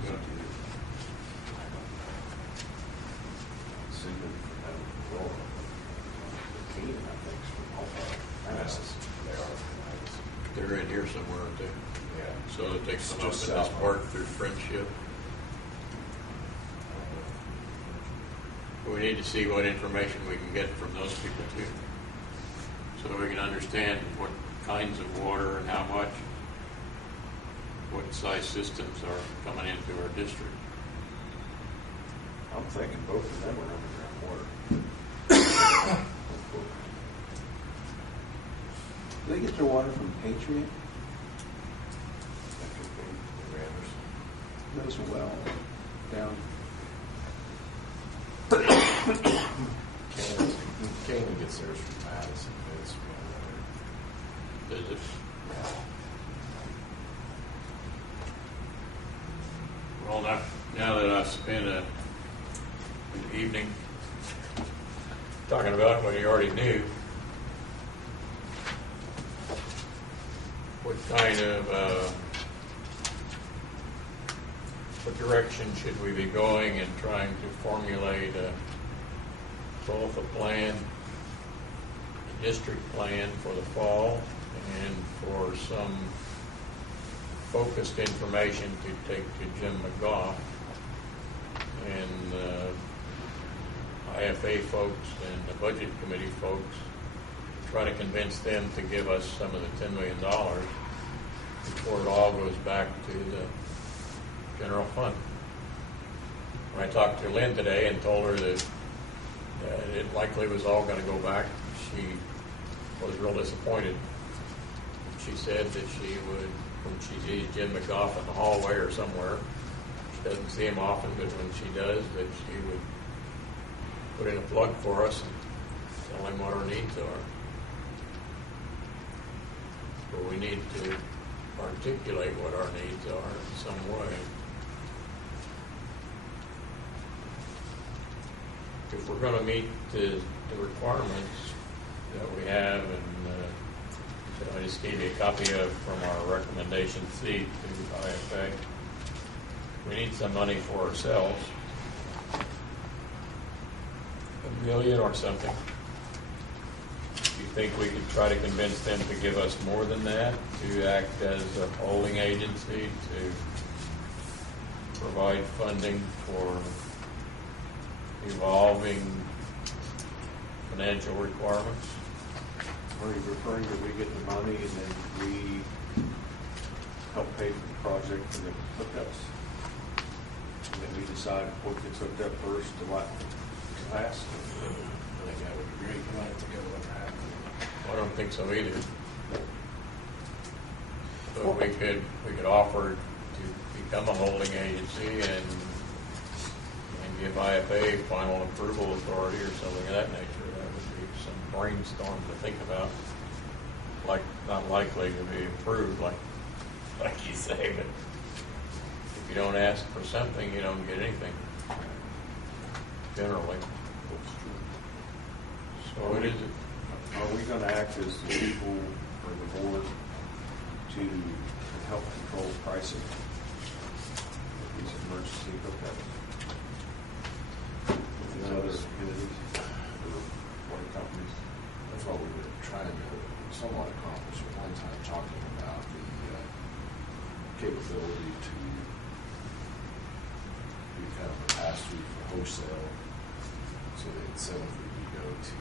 they going to do? They're in here somewhere, aren't they? Yeah. So it takes them up Just in this south. park through Friendship. We need to see what information we can get from those people too, so we can understand what kinds of water and how much, what size systems are coming into our district. I'm thinking both of them are underground water. Do they get their water from Patriot? That could be the Randers. There's a well down. Canaan gets theirs from Madison. It's Does it? Well, now that I've spent an evening talking about what you already knew, what kind of what direction should we be going in trying to formulate both a plan, a district plan for the fall, and for some focused information to take to Jim McGough and IFA folks and the budget committee folks, try to convince them to give us some of the $10 million before it all goes back to the general fund. When I talked to Lynn today and told her that it likely was all going to go back, she was real disappointed. She said that she would, when she sees Jim McGough in the hallway or somewhere, she doesn't see him often, but when she does, that she would put in a plug for us and tell him what our needs are. But we need to articulate what our needs are in some way. If we're going to meet the requirements that we have, and I just gave you a copy of from our recommendation C to IFA, we need some money for ourselves, $1 million or something. Do you think we could try to convince them to give us more than that, to act as a holding agency, to provide funding for evolving financial requirements? Are you referring to we get the money and then we help pay for the project for the hookups? And then we decide what gets hooked up first to what capacity? I think that would be great. You might have to go with that. I don't think so either. So we could offer to become a holding agency and give IFA final approval authority or something of that nature. That would be some brainstorm to think about. Like, not likely to be approved, like you say, but if you don't ask for something, you don't get anything. Generally. So what is it? Are we going to act as the people or the board to help control pricing of these emergency hookups? With other entities or water companies? That's what we were trying to somewhat accomplish at one time, talking about the capability to be kind of a pass-through for wholesale, so the incentive would be go to,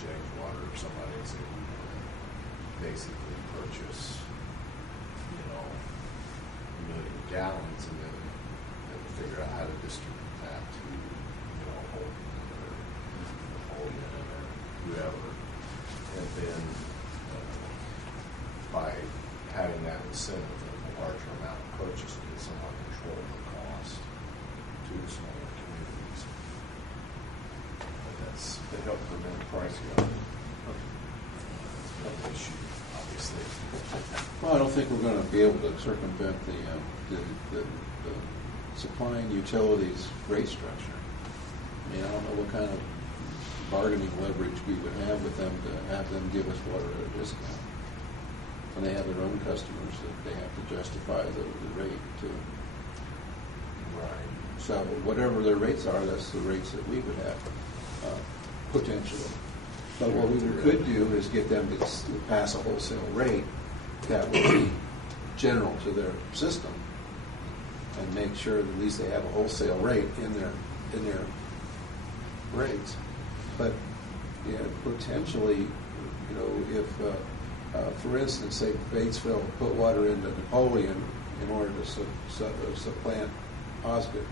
James Water or somebody and say, we want to basically purchase, 1 million gallons, and then figure out how to distribute that to, Holden or Napoleon or whoever. And then by having that incentive of a larger amount of purchase, to get somewhat control the cost to the smaller communities. But that's To help prevent price gouging. another issue, obviously. Well, I don't think we're going to be able to circumvent the supplying utilities rate structure. I mean, I don't know what kind of bargaining leverage we would have with them to have them give us water at a discount. when they have their own customers, that they have to justify the rate to. Right. So whatever their rates are, that's the rates that we would have, potentially. But what we could do is get them to pass a wholesale rate that would be general to their system, and make sure that at least they have a wholesale rate in their rates. But yeah, potentially, you know, if for instance, say Batesville put water into Napoleon in order to supplant Osgood,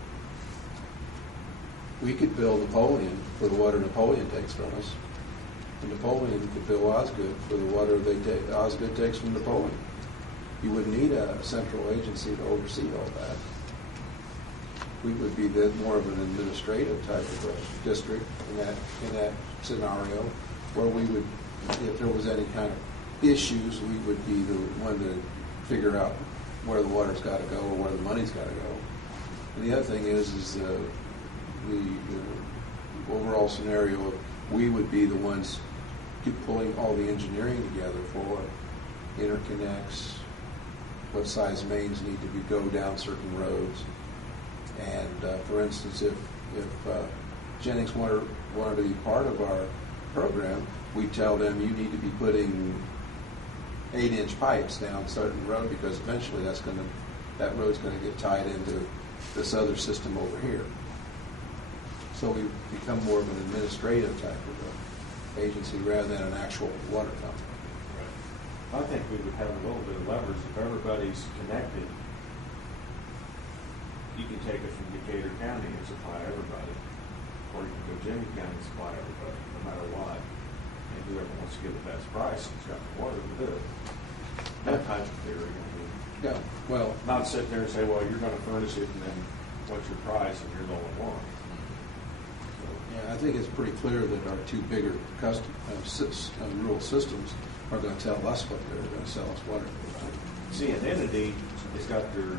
we could bill Napoleon for the water Napoleon takes from us, and Napoleon could bill Osgood for the water Osgood takes from Napoleon. You wouldn't need a central agency to oversee all that. We would be more of an administrative type of a district in that scenario, where we would, if there was any kind of issues, we would be the one to figure out where the water's got to go or where the money's got to go. And the other thing is the overall scenario of we would be the ones pulling all the engineering together for interconnects, what size mains need to go down certain roads. And for instance, if Jennings wanted to be part of our program, we tell them you need to be putting 8-inch pipes down a certain road, because eventually that road's going to get tied into this other system over here. So we become more of an administrative type of agency rather than an actual water company. I think we would have a little bit of leverage if everybody's connected. You can take it from Decatur County and supply everybody, or you can go Jennings County and supply everybody, no matter what. And whoever wants to get the best price and has got the water to do it. That type of theory. I mean, Yeah, well, not sit there and say, well, you're going to furnish it, and then what's your price, and you're the only one. yeah, I think it's pretty clear that our two bigger rural systems are going to tell us what they're going to sell us water for. See, an entity has got their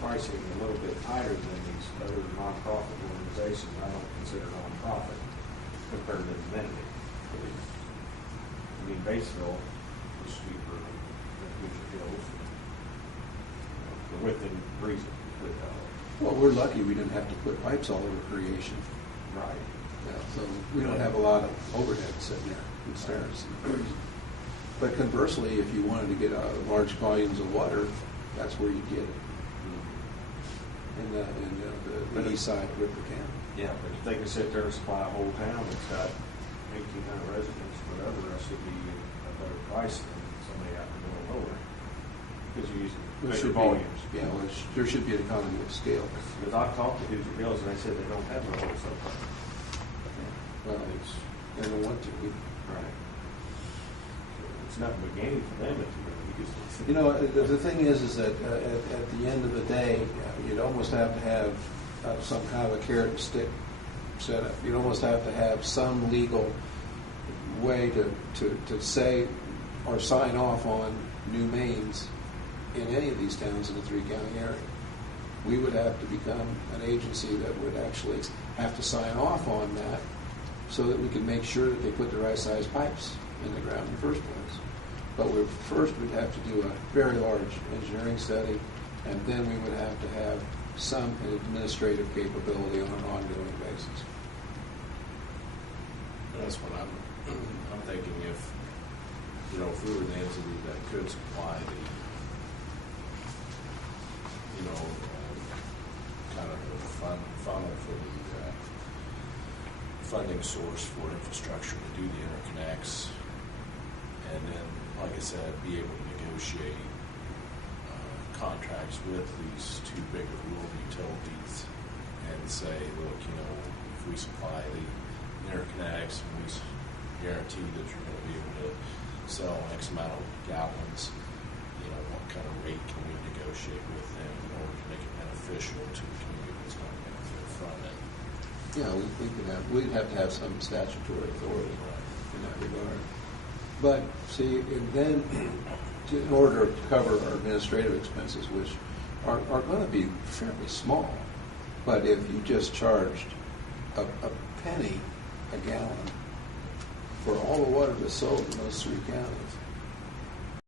pricing a little bit tighter than these other nonprofit organizations. I don't consider nonprofit compared to an entity. I mean, Batesville was cheaper than Hoosier Hills, within reason. Well, we're lucky we didn't have to put pipes all over Creation. Right. Yeah, so we don't have a lot of overhead sitting there in stairs. But conversely, if you wanted to get large volumes of water, that's where you get it. In the east side of River County. Yeah, but if they can sit there and supply a whole town that's got 1,800 residents, whatever, that should be a better price than somebody out there going lower. Because you're using bigger volumes. Yeah, well, there should be an economy of scale. Because I've talked to Hoosier Hills and they said they don't have no wholesale price. Well, they don't want to. Right. It's nothing but gain for them if You know, the thing is that at the end of the day, you'd almost have to have some kind of a carrot and stick set up. You'd almost have to have some legal way to say or sign off on new mains in any of these towns in the three-county area. We would have to become an agency that would actually have to sign off on that so that we can make sure that they put the right size pipes in the ground in the first place. But first we'd have to do a very large engineering study, and then we would have to have some administrative capability on an ongoing basis. That's what I'm thinking. If we were the entity that could supply the, kind of the funnel for the funding source for infrastructure to do the interconnects, and then, like I said, be able to negotiate contracts with these two bigger rural utilities and say, look, if we supply the interconnects and we guarantee that you're going to be able to sell X amount of gallons, what kind of rate can we negotiate with them in order to make it beneficial to the community that's going to benefit from it? Yeah, we'd have to have some statutory authority in that regard. But see, and then in order to cover our administrative expenses, which are going to be fairly small, but if you just charged a penny a gallon for all the water that's sold in those three counties,